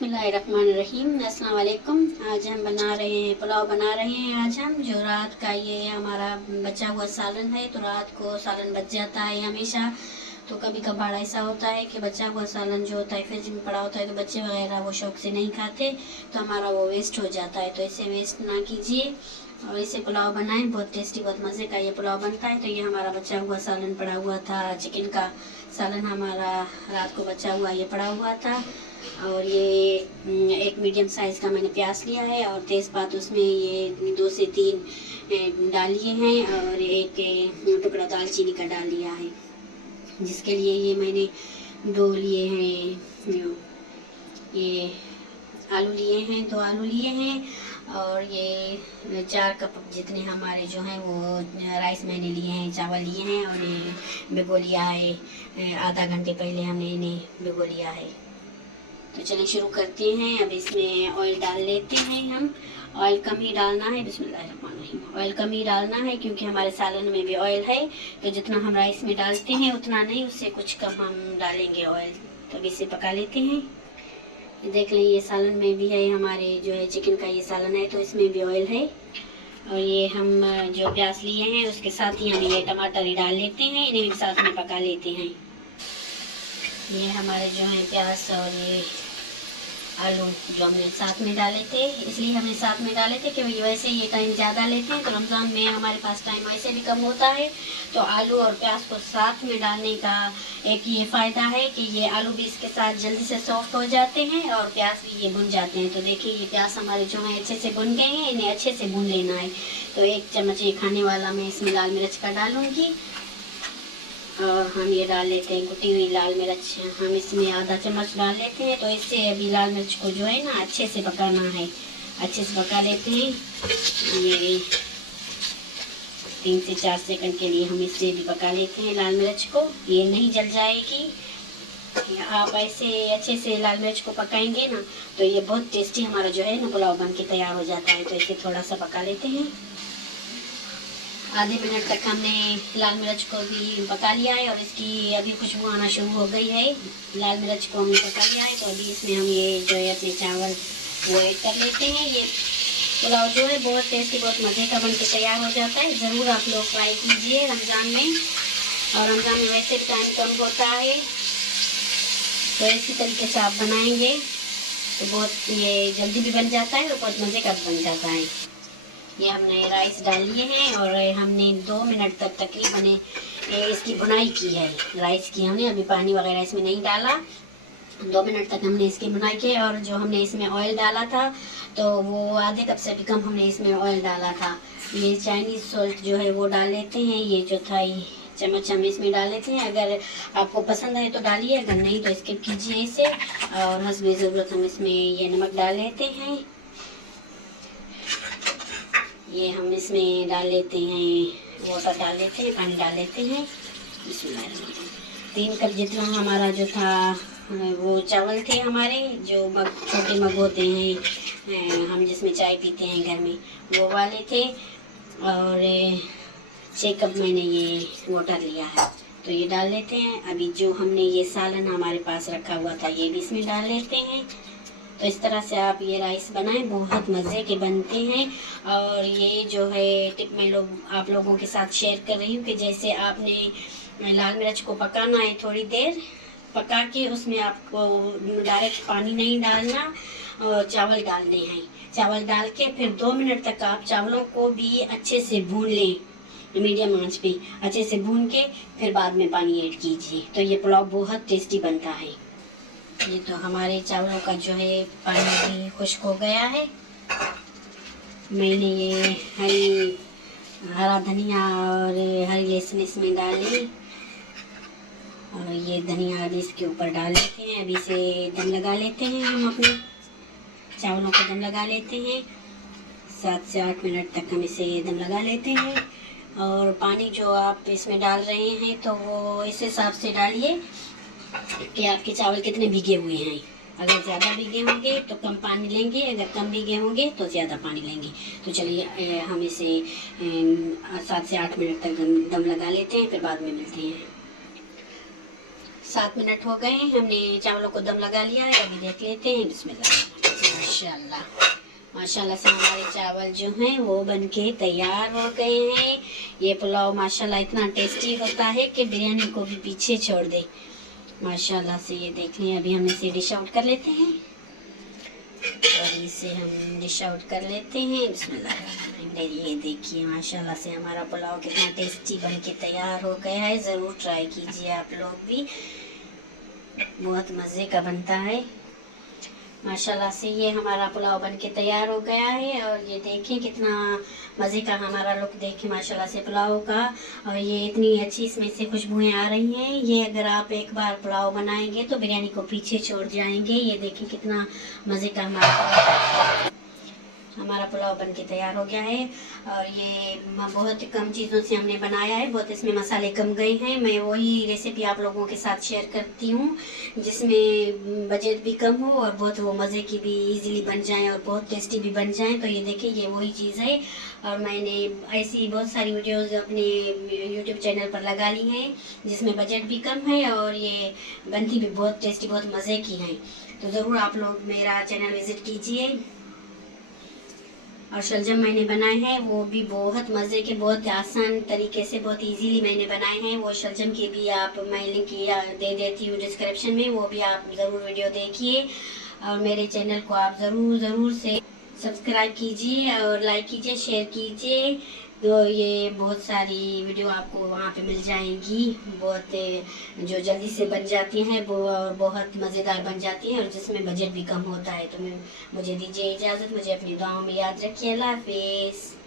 बिस्मिल्लाहिर्रहमानिर्रहीम। अस्सलाम वालेकुम। आज हम बना रहे हैं पुलाव बना रहे हैं। आज हम जो रात का ये हमारा बचा हुआ सालन है, तो रात को सालन बच जाता है हमेशा। तो कभी कभार ऐसा होता है कि बचा हुआ सालन जो होता है फ्रिज में पड़ा होता है, तो बच्चे वगैरह वो शौक से नहीं खाते, तो हमारा वो वेस्ट हो जाता है। तो इसे वेस्ट ना कीजिए और इसे पुलाव बनाएं। बहुत टेस्टी, बहुत मज़े का ये पुलाव बनता है। तो ये हमारा बचा हुआ सालन पड़ा हुआ था, चिकन का सालन हमारा रात को बचा हुआ ये पड़ा हुआ था। और ये एक मीडियम साइज़ का मैंने प्याज लिया है और तेज़पात उसमें ये 2 से 3 डाल लिए हैं और एक टुकड़ा दालचीनी का डाल लिया है, जिसके लिए ये मैंने 2 लिए हैं, ये आलू लिए हैं, 2 आलू लिए हैं और ये 4 कप जितने हमारे जो हैं वो राइस मैंने लिए हैं, चावल लिए हैं और ये भिगो लिया है। आधा घंटे पहले हमने इन्हें भिगो लिया है। तो चलिए शुरू करते हैं। अब इसमें ऑयल डाल लेते हैं हम। ऑयल कम ही डालना है। बिस्मिल्लाहिर्रहमानिर्रहीम। ऑयल कम ही डालना है क्योंकि हमारे सालन में भी ऑयल है, तो जितना हम राइस में डालते हैं उतना नहीं, उससे कुछ कम हम डालेंगे ऑयल। तो अब इसे पका लेते हैं। देख लें ये सालन में भी है, हमारे जो है चिकन का ये सालन है, तो इसमें भी ऑयल है। और ये हम जो प्याज लिए हैं उसके साथ ही हम ये टमाटर ही डाल लेते हैं, इन्हें भी साथ में पका लेते हैं। ये हमारे जो है प्याज और ये आलू जो हमने साथ में डाले थे, इसलिए हमने साथ में डाले थे कि वैसे ये टाइम ज़्यादा लेते हैं, तो रमज़ान में हमारे पास टाइम वैसे भी कम होता है। तो आलू और प्याज को साथ में डालने का एक ये फ़ायदा है कि ये आलू भी इसके साथ जल्दी से सॉफ्ट हो जाते हैं और प्याज भी ये भुन जाते हैं। तो देखिए ये प्याज हमारे जो है अच्छे से भुन गए हैं, इन्हें अच्छे से भून लेना है। तो 1 चम्मच ये खाने वाला मैं इसमें लाल मिर्च का डालूँगी और हम ये डाल लेते हैं कुटी हुई लाल मिर्च, हम इसमें आधा चम्मच डाल लेते हैं। तो इससे अभी लाल मिर्च को जो है ना अच्छे से पकाना है, अच्छे से पका लेते हैं। ये 3 से 4 सेकंड के लिए हम इससे भी पका लेते हैं लाल मिर्च को, ये नहीं जल जाएगी। आप ऐसे अच्छे से लाल मिर्च को पकाएंगे ना तो ये बहुत टेस्टी हमारा जो है ना पुलाव बन के तैयार हो जाता है। तो इसे थोड़ा सा पका लेते हैं। आधे मिनट तक हमने लाल मिर्च को भी पका लिया है और इसकी अभी खुशबू आना शुरू हो गई है। लाल मिर्च को हमने पका लिया है, तो अभी इसमें हम ये जो है अपने चावल वो ऐड कर लेते हैं। ये पुलाव जो है बहुत टेस्टी, बहुत मज़े का बन के तैयार हो जाता है। ज़रूर आप लोग ट्राई कीजिए रमज़ान में, और रमज़ान में वैसे भी टाइम कम होता है, तो इसी तरीके से आप बनाएंगे तो बहुत ये जल्दी भी बन जाता है और बहुत मज़े का बन जाता है। ये हमने राइस डाल लिए हैं और हमने 2 मिनट तक तकरीबन इसकी भुनाई की है राइस की। हमने अभी पानी वगैरह इसमें नहीं डाला, 2 मिनट तक हमने इसकी भुनाई की। और जो हमने इसमें ऑयल डाला था तो वो आधे कप से भी कम हमने इसमें ऑयल डाला था। ये चाइनीज़ सॉल्ट जो है वो डाल लेते हैं, ये जो था चम्मच हम इसमें डाल लेते हैं। अगर आपको पसंद है तो डालिए, अगर नहीं तो स्किप कीजिए इसे। और हस्बे ज़रूरत हम इसमें ये नमक डाल लेते हैं। ये हम इसमें डाल लेते हैं, वाटर डाल लेते हैं, पानी डाल लेते हैं। बिस्मिल्लाह। 3 कप जितना हमारा जो था वो चावल थे हमारे, जो मग छोटे मग होते हैं हम जिसमें चाय पीते हैं घर में, वो वाले थे। और 6 कप मैंने ये वाटर लिया है, तो ये डाल लेते हैं। अभी जो हमने ये सालन हमारे पास रखा हुआ था ये भी इसमें डाल लेते हैं। तो इस तरह से आप ये राइस बनाएं, बहुत मज़े के बनते हैं। और ये जो है टिप मैं आप लोगों के साथ शेयर कर रही हूँ कि जैसे आपने लाल मिर्च को पकाना है, थोड़ी देर पका के उसमें आपको डायरेक्ट पानी नहीं डालना और चावल डालने हैं। चावल डाल के फिर 2 मिनट तक आप चावलों को भी अच्छे से भून लें, मीडियम आंच पे अच्छे से भून के फिर बाद में पानी ऐड कीजिए। तो ये पुलाव बहुत टेस्टी बनता है। ये तो हमारे चावलों का जो है पानी भी खुश्क हो गया है। मैंने ये हरा धनिया और हरी लहसुन इसमें डाली और ये धनिया भी इसके ऊपर डाल लेते हैं। अभी से दम लगा लेते हैं, हम अपने चावलों को दम लगा लेते हैं। 7 से 8 मिनट तक हम इसे दम लगा लेते हैं। और पानी जो आप इसमें डाल रहे हैं तो वो इस हिसाब से डालिए कि आपके चावल कितने भीगे हुए हैं। अगर ज़्यादा भीगे होंगे तो कम पानी लेंगे, अगर कम भीगे होंगे तो ज़्यादा पानी लेंगे। तो चलिए हम इसे 7 से 8 मिनट तक दम लगा लेते हैं, फिर बाद में मिलते हैं। 7 मिनट हो गए हैं, हमने चावलों को दम लगा लिया है। अभी देख लेते हैं। बिस्मिल्लाह। माशाल्लाह माशाल्लाह से हमारे चावल जो हैं वो बनके तैयार हो गए हैं। ये पुलाव माशाल्लाह इतना टेस्टी होता है कि बिरयानी को भी पीछे छोड़ दे। माशाल्लाह से ये देख लें। अभी हम इसे डिश आउट कर लेते हैं और इसे हम डिश आउट कर लेते हैं। बिस्मिल्लाह। ये देखिए माशाल्लाह से हमारा पुलाव कितना टेस्टी बनके तैयार हो गया है। ज़रूर ट्राई कीजिए आप लोग भी, बहुत मज़े का बनता है। माशाल्लाह से ये हमारा पुलाव बनके तैयार हो गया है। और ये देखें कितना मज़े का हमारा लुक देखें माशाल्लाह से पुलाव का। और ये इतनी अच्छी इसमें से खुशबुएं आ रही हैं। ये अगर आप एक बार पुलाव बनाएंगे तो बिरयानी को पीछे छोड़ जाएंगे। ये देखें कितना मज़े का हमारा पुलाव बनके तैयार हो गया है। और ये बहुत कम चीज़ों से हमने बनाया है, बहुत इसमें मसाले कम गए हैं। मैं वही रेसिपी आप लोगों के साथ शेयर करती हूँ जिसमें बजट भी कम हो और बहुत वो मज़े की भी इजीली बन जाएं और बहुत टेस्टी भी बन जाएं। तो ये देखिए ये वही चीज़ है। और मैंने ऐसी बहुत सारी वीडियोज़ अपने यूट्यूब चैनल पर लगा ली हैं जिसमें बजट भी कम है और ये बनती भी बहुत टेस्टी, बहुत मज़े की हैं। तो ज़रूर आप लोग मेरा चैनल विज़िट कीजिए। और शलजम मैंने बनाए हैं वो भी बहुत मज़े के, बहुत आसान तरीके से, बहुत इजीली मैंने बनाए हैं। वो शलजम के भी आप मैं लिंक दे देती हूँ डिस्क्रिप्शन में, वो भी आप ज़रूर वीडियो देखिए। और मेरे चैनल को आप ज़रूर से सब्सक्राइब कीजिए और लाइक कीजिए, शेयर कीजिए। तो ये बहुत सारी वीडियो आपको वहाँ पे मिल जाएंगी, बहुत जो जल्दी से बन जाती हैं वो और बहुत मज़ेदार बन जाती हैं और जिसमें बजट भी कम होता है। तो मुझे दीजिए इजाज़त, मुझे अपनी दुआओं में याद रखिए। अल्लाह हाफिज़।